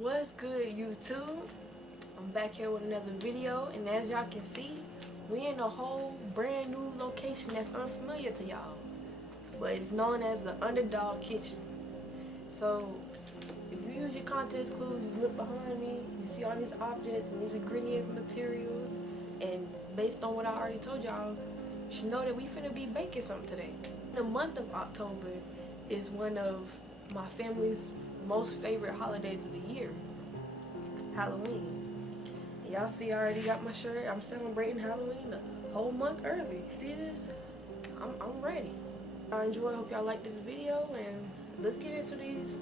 What's good, YouTube? I'm back here with another video, and as y'all can see, we in a whole brand new location that's unfamiliar to y'all, but it's known as the Underdog Kitchen. So if you use your context clues, you look behind me, you see all these objects and these ingredients, materials, and based on what I already told y'all, you should know that we finna be baking something today. The month of October is one of my family's most favorite holidays of the year, Halloween. Y'all see I already got my shirt. I'm celebrating Halloween a whole month early. See this? I'm ready. I enjoy, hope y'all like this video, and let's get into these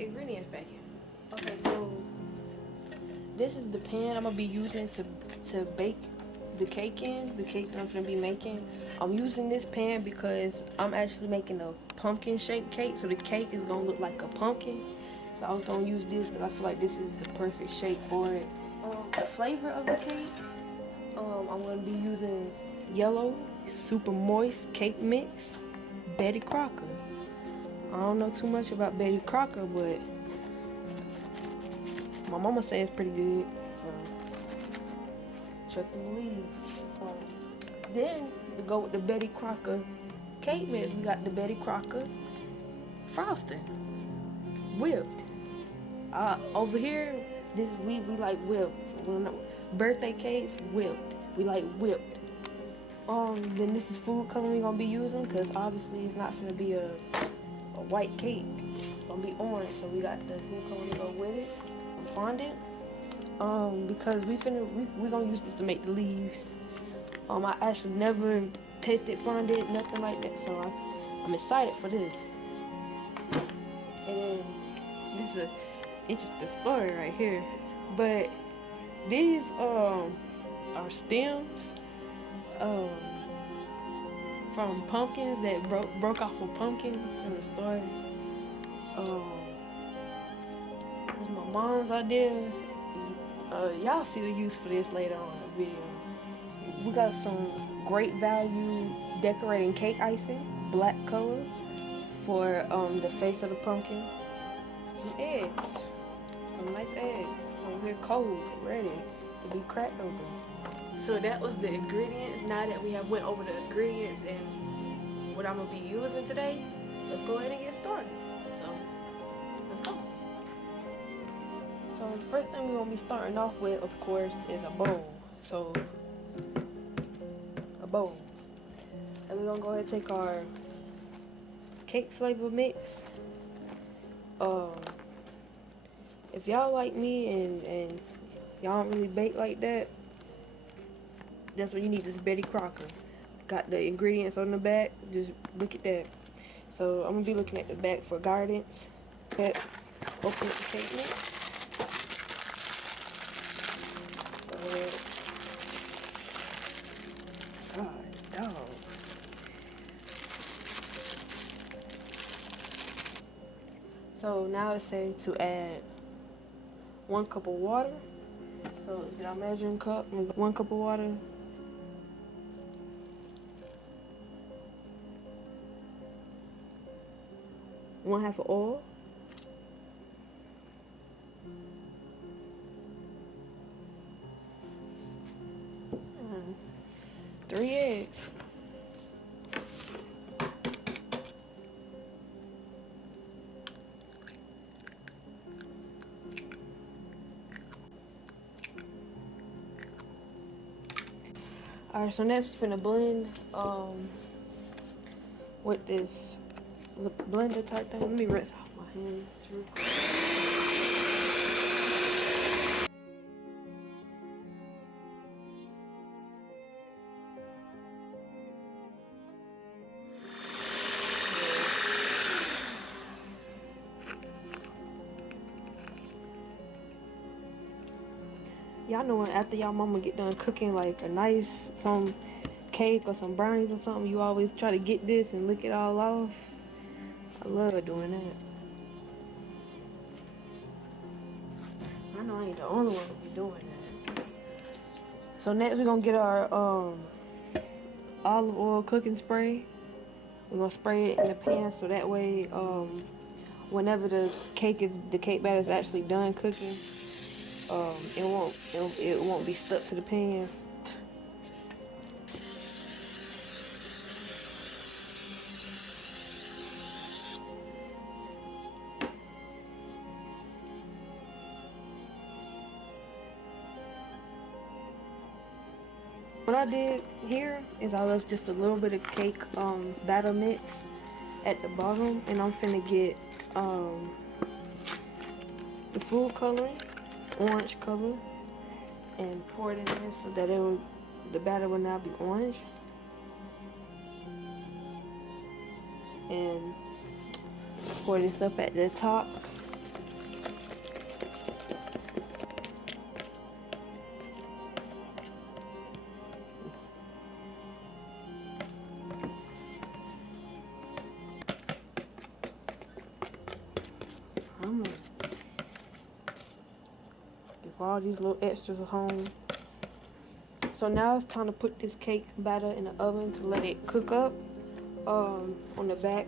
ingredients back here. Okay, so this is the pan I'm gonna be using to bake the cake in, the cake that I'm gonna be making. I'm using this pan because I'm actually making a pumpkin shaped cake, so the cake is gonna look like a pumpkin. So I was gonna use this because I feel like this is the perfect shape for it. The flavor of the cake, I'm gonna be using yellow, super moist cake mix, Betty Crocker. I don't know too much about Betty Crocker, but my mama says it's pretty good, so trust and believe. Then to go with the Betty Crocker cake mix, we got the Betty Crocker frosting, whipped. Over here, this we like whipped. Birthday cakes, whipped. We like whipped. Then this is food coloring we're gonna be using, because obviously it's not gonna be a white cake. It's gonna be orange, so we got the food coloring to go with it. Fondant. Because we gonna use this to make the leaves. I actually never tasted fondant, nothing like that, so I'm excited for this. And then this is a interesting story right here. But these are stems from pumpkins that broke off of pumpkins in the store. It was my mom's idea. Y'all see the use for this later on in the video. We got some great value decorating cake icing, black color, for the face of the pumpkin. Some eggs, some nice eggs. We're cold, ready to be cracked open. So that was the ingredients. Now that we have went over the ingredients and what I'm gonna be using today, let's go ahead and get started. So let's go. So the first thing we're gonna be starting off with, of course, is a bowl. So a bowl, and we're gonna go ahead and take our cake flavor mix. If y'all like me and y'all don't really bake like that, that's what you need, this Betty Crocker. Got the ingredients on the back, just look at that. So I'm gonna be looking at the back for guidance. Open the cake mix. God, dog. So now it says to add 1 cup of water. So did I measure cup? 1 cup of water. One half of oil. And 3 eggs. Alright, so next we're finna blend with this blender type thing. Let me rinse off my hands real quick. Y'all know when after y'all mama get done cooking like a nice some cake or some brownies or something, you always try to get this and lick it all off. I love doing that. I know I ain't the only one who be doing that. So next we're gonna get our olive oil cooking spray. We're gonna spray it in the pan so that way whenever the cake batter is actually done cooking, it won't be stuck to the pan. What I did here is I left just a little bit of cake batter mix at the bottom, and I'm finna get the food coloring, orange color, and pour it in there so that the batter will now be orange. And pour this up at the top. I'm gonna give all these little extras a home. So now it's time to put this cake batter in the oven to let it cook up on the back.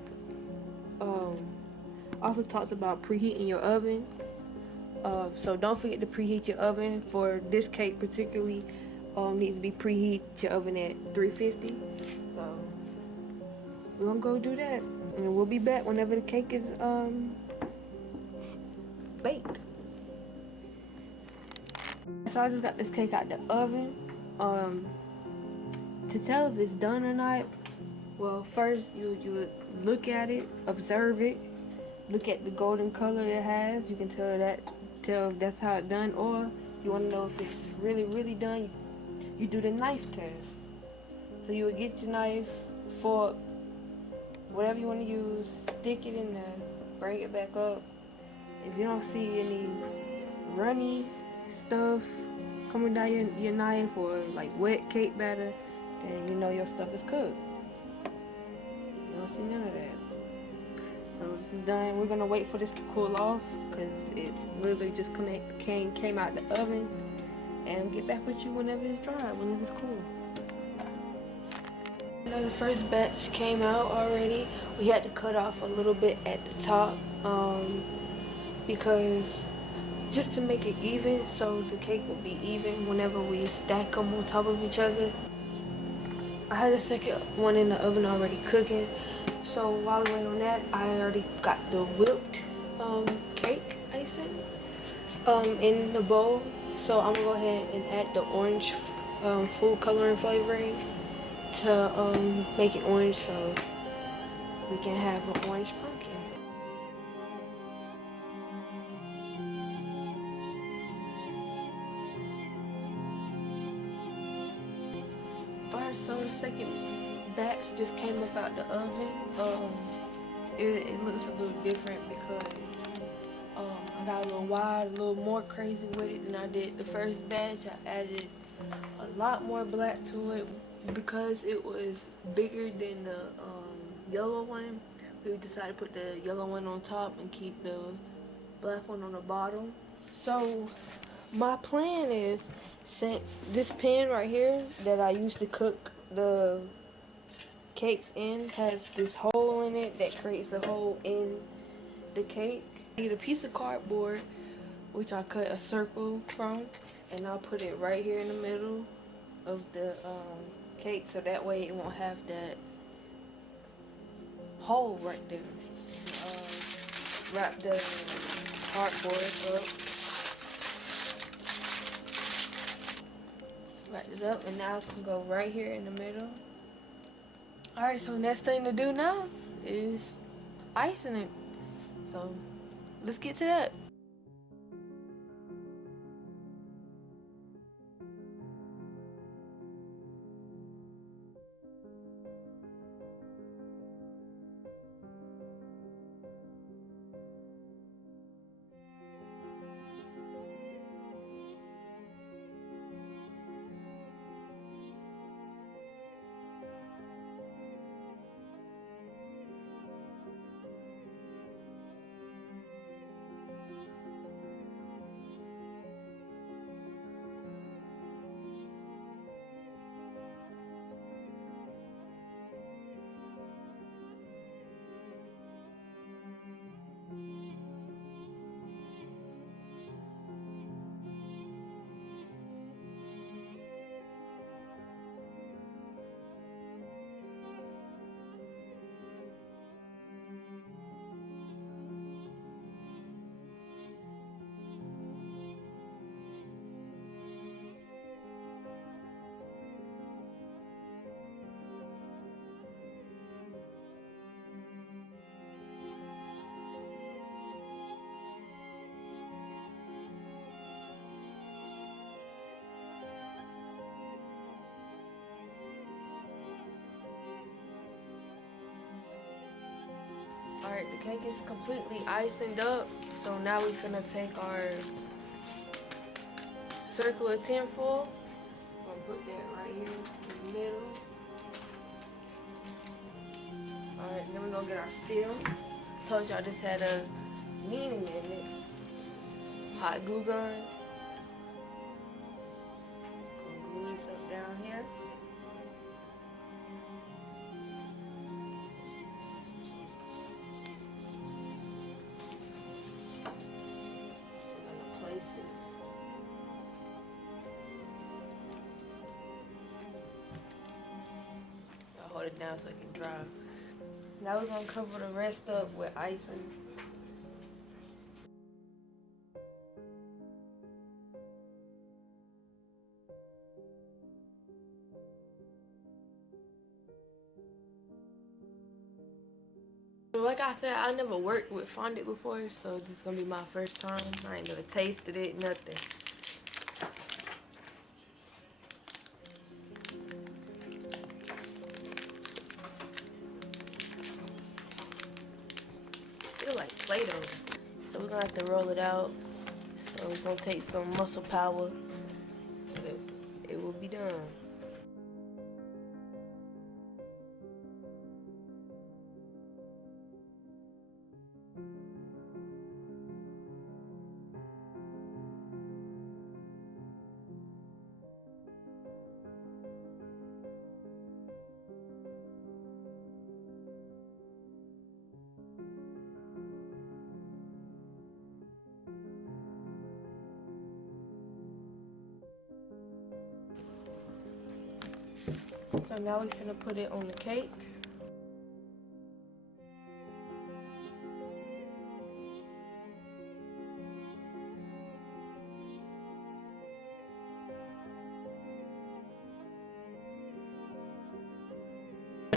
Also talks about preheating your oven. So don't forget to preheat your oven. For this cake particularly, needs to be preheat your oven at 350. So we're gonna go do that, and we'll be back whenever the cake is baked. So I just got this cake out the oven. To tell if it's done or not, well, first you look at it, observe it, look at the golden color it has. You can tell if that's how it's done, or if you want to know if it's really done, you do the knife test. So you would get your knife, fork, whatever you want to use, stick it in there, bring it back up. If you don't see any runny stuff coming down your knife, or like wet cake batter, then you know your stuff is cooked. You don't see none of that. So this is done. We're gonna wait for this to cool off because it literally just came out the oven, and get back with you whenever it's dry, whenever it's cool. You know, the first batch came out already. We had to cut off a little bit at the top because just to make it even, so the cake will be even whenever we stack them on top of each other. I had the second one in the oven already cooking, so while we wait on that, I already got the whipped cake icing in the bowl. So I'm gonna go ahead and add the orange food coloring flavoring to make it orange, so we can have an orange pumpkin. Alright, so the second batch just came up out the oven. It looks a little different because I got a little wild, a little more crazy with it than I did the first batch. I added a lot more black to it because it was bigger than the yellow one. We decided to put the yellow one on top and keep the black one on the bottom. So my plan is, since this pan right here that I used to cook the cakes in has this hole in it that creates a hole in the cake, I get a piece of cardboard which I cut a circle from, and I'll put it right here in the middle of the cake, so that way it won't have that hole right there. Wrap the cardboard up, wrap it up, and now it can go right here in the middle. Alright, so next thing to do now is icing it. So let's get to that. Alright, the cake is completely iced up. So now we're gonna take our circular tinfoil. I'm gonna put that right here in the middle. Alright, then we're gonna get our stems. Told y'all this had a meaning in it. Hot glue gun. Gonna glue this up down here. Hold it down so it can dry. Now we're gonna cover the rest up with icing. Like I said, I never worked with fondant before, so this is gonna be my first time. I ain't never tasted it, nothing. Feel like Play-Doh. So we're gonna have to roll it out. So it's gonna take some muscle power, but it will be done. So now we're finna put it on the cake.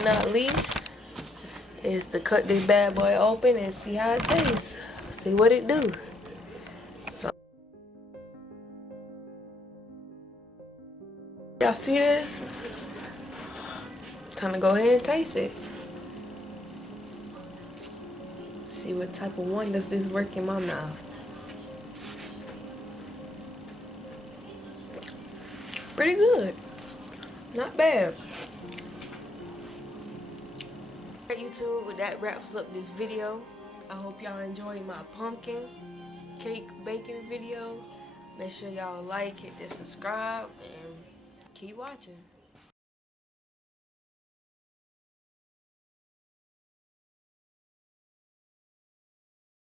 Not least is to cut this bad boy open and see how it tastes. See what it do. So y'all see this? Time to go ahead and taste it. See what type of wonders this work in my mouth. Pretty good. Not bad. Alright, YouTube, well, that wraps up this video. I hope y'all enjoyed my pumpkin cake baking video. Make sure y'all like, hit that subscribe, and keep watching.